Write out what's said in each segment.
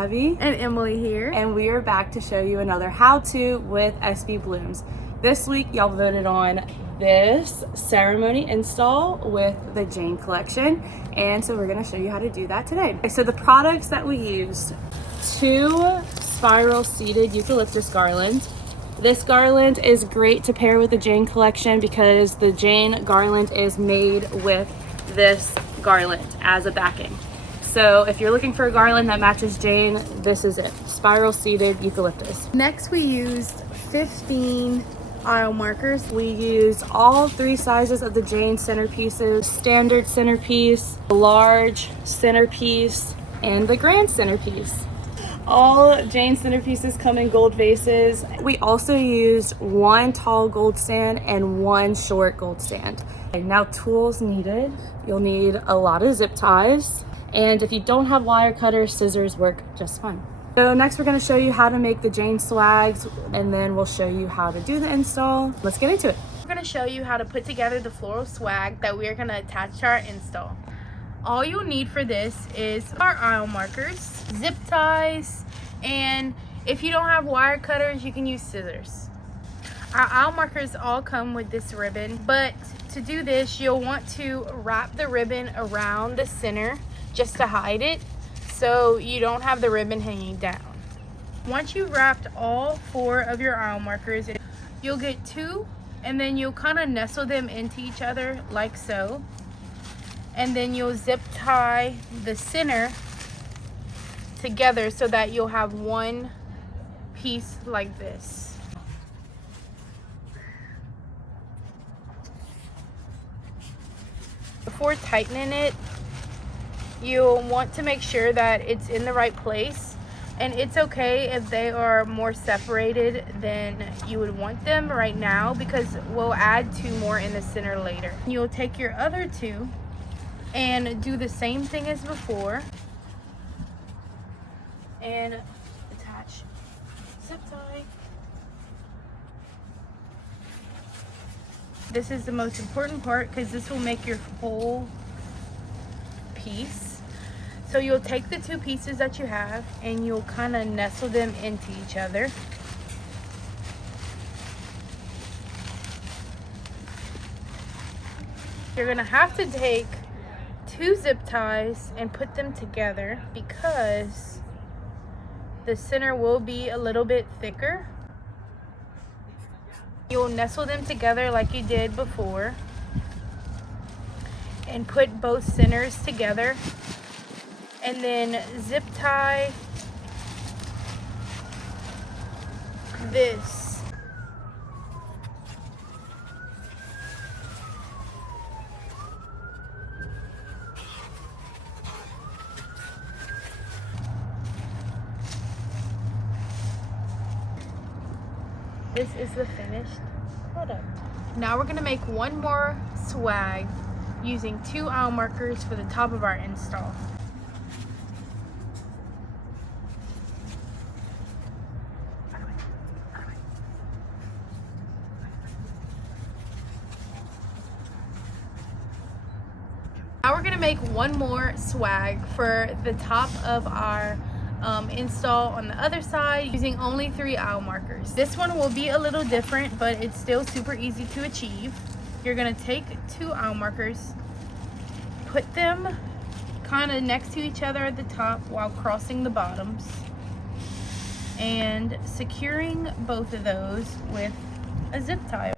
Abby and Emily here, and we are back to show you another how-to with SBBlooms. This week y'all voted on this ceremony install with the Jane collection, and so we're going to show you how to do that today. Okay, so the products that we used: 2 spiral seeded eucalyptus garlands. This garland is great to pair with the Jane collection because the Jane garland is made with this garland as a backing. So if you're looking for a garland that matches Jane, this is it. Spiral seeded eucalyptus. Next we used 15 aisle markers. We used all 3 sizes of the Jane centerpieces: standard centerpiece, large centerpiece, and the grand centerpiece. All Jane centerpieces come in gold vases. We also used 1 tall gold stand and 1 short gold stand. Okay, now tools needed. You'll need a lot of zip ties, and if you don't have wire cutters, scissors work just fine. So next we're going to show you how to make the Jane swags, and then we'll show you how to do the install. Let's get into it. We're going to show you how to put together the floral swag that we are going to attach to our install. All you'll need for this is our aisle markers, zip ties, and if you don't have wire cutters, you can use scissors. Our aisle markers all come with this ribbon, but to do this, you'll want to wrap the ribbon around the center just to hide it, so you don't have the ribbon hanging down. Once you've wrapped all 4 of your aisle markers, you'll get 2, and then you'll kind of nestle them into each other like so. And then you'll zip tie the center together so that you'll have one piece like this. Before tightening it, you'll want to make sure that it's in the right place, and it's okay if they are more separated than you would want them right now, because we'll add 2 more in the center later. You'll take your other 2 and do the same thing as before and attach zip tie. This is the most important part because this will make your whole piece. So you'll take the 2 pieces that you have and you'll kind of nestle them into each other. You're gonna have to take 2 zip ties and put them together because the center will be a little bit thicker. You'll nestle them together like you did before and put both centers together, and then zip tie this. This is the finished product. Now we're gonna make one more swag using 2 aisle markers for the top of our install. Now we're gonna make one more swag for the top of our install on the other side using only 3 aisle markers. This one will be a little different, but it's still super easy to achieve. You're gonna take 2 aisle markers, put them kind of next to each other at the top while crossing the bottoms, and securing both of those with a zip tie.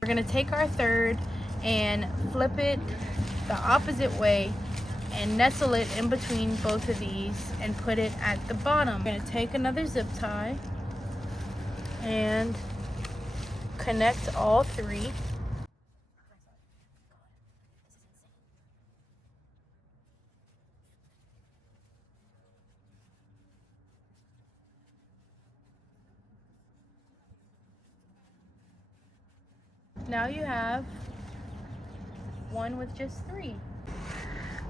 We're gonna take our third and flip it the opposite way and nestle it in between both of these and put it at the bottom. We're gonna take another zip tie and connect all 3. Now you have one with just 3.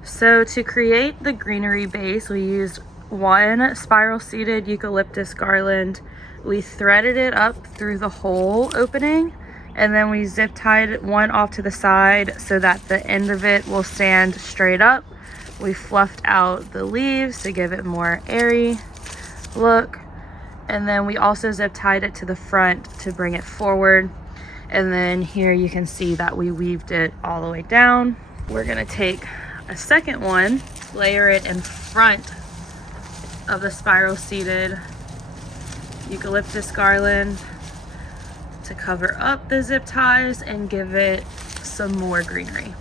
So to create the greenery base, we used 1 spiral seeded eucalyptus garland. We threaded it up through the hole opening, and then we zip tied one off to the side so that the end of it will stand straight up. We fluffed out the leaves to give it more airy look. And then we also zip tied it to the front to bring it forward. And then here you can see that we weaved it all the way down. We're gonna take a second one, layer it in front of the spiral seated eucalyptus garland to cover up the zip ties and give it some more greenery.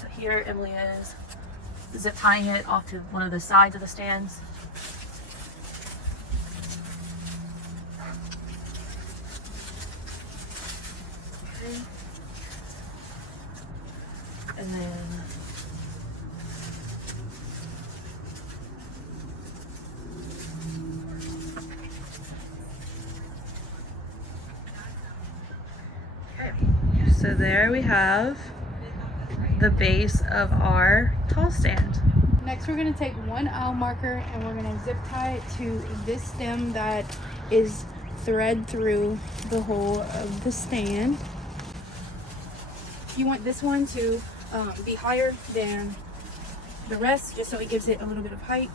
So here Emily is zip tying it off to one of the sides of the stands. Okay. And then so there we have the base of our tall stand. Next, we're gonna take one aisle marker and we're gonna zip tie it to this stem that is thread through the whole of the stand. You want this one to be higher than the rest, just so it gives it a little bit of height.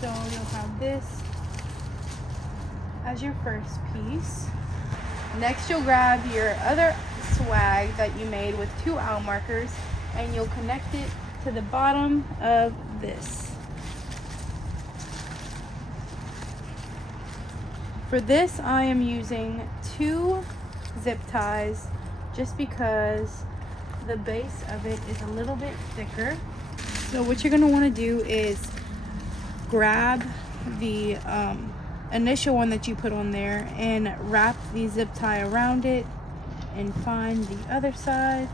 So you'll have this as your first piece. Next, you'll grab your other swag that you made with 2 aisle markers and you'll connect it to the bottom of this. For this, I am using 2 zip ties just because the base of it is a little bit thicker. So what you're going to want to do is grab the initial one that you put on there and wrap the zip tie around it and find the other side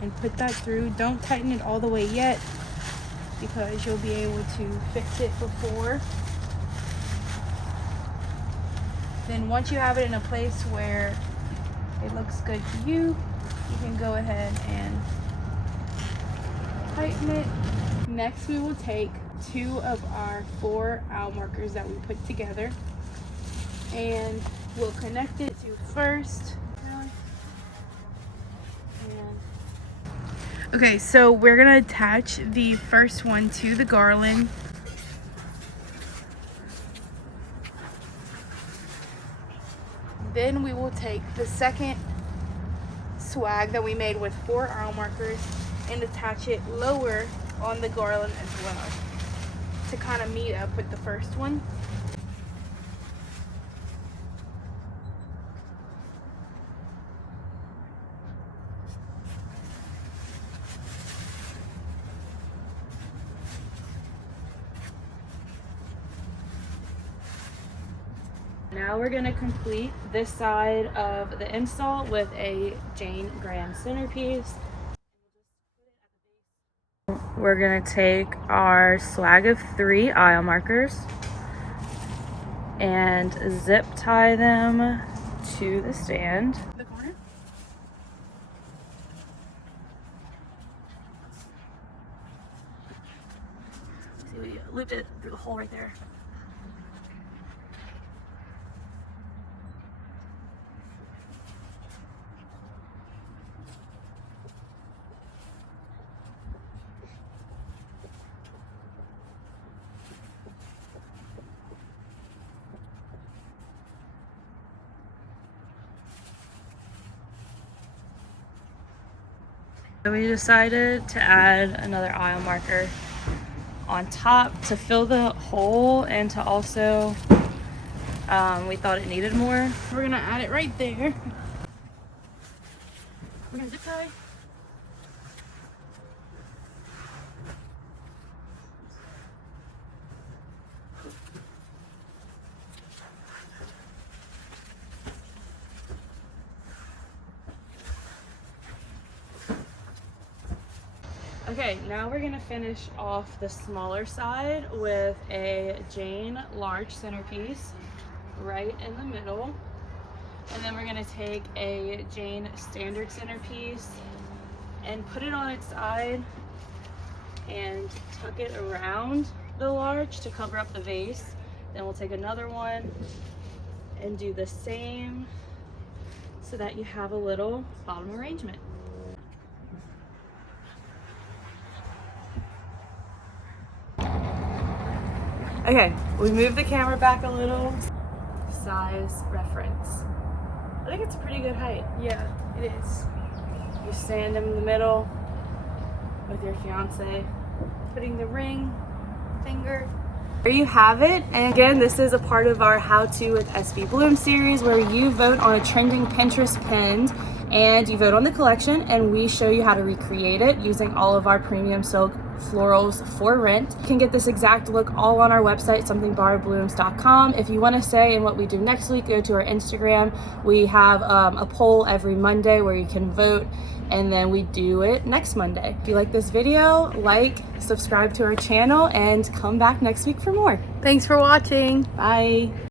and put that through. Don't tighten it all the way yet because you'll be able to fix it before. Then once you have it in a place where it looks good to you, you can go ahead and tighten it. Next, we will take 2 of our 4 aisle markers that we put together and we'll connect it to first. Okay, so we're gonna attach the first one to the garland. Then we will take the second swag that we made with 4 aisle markers and attach it lower on the garland as well to kind of meet up with the first one. Now we're going to complete this side of the install with a Jane Centerpiece. We're going to take our swag of 3 aisle markers and zip tie them to the stand. The corner. See, we looped it through the hole right there. So we decided to add another aisle marker on top to fill the hole and to also, we thought it needed more. We're gonna add it right there. We're gonna zip tie. Okay, now we're gonna finish off the smaller side with a Jane large centerpiece right in the middle. And then we're gonna take a Jane standard centerpiece and put it on its side and tuck it around the large to cover up the vase. Then we'll take another one and do the same so that you have a little bottom arrangement. Okay, we move the camera back a little. Size reference. I think it's a pretty good height. Yeah, it is. You stand in the middle with your fiance, putting the ring, finger. There you have it. And again, this is a part of our How To with SBBlooms series where you vote on a trending Pinterest pin and you vote on the collection and we show you how to recreate it using all of our premium silk florals for rent. You can get this exact look all on our website, somethingborrowedblooms.com. If you want to say in what we do next week, go to our Instagram. We have a poll every Monday where you can vote, and then we do it next Monday. If you like this video, like, subscribe to our channel, and come back next week for more. Thanks for watching. Bye.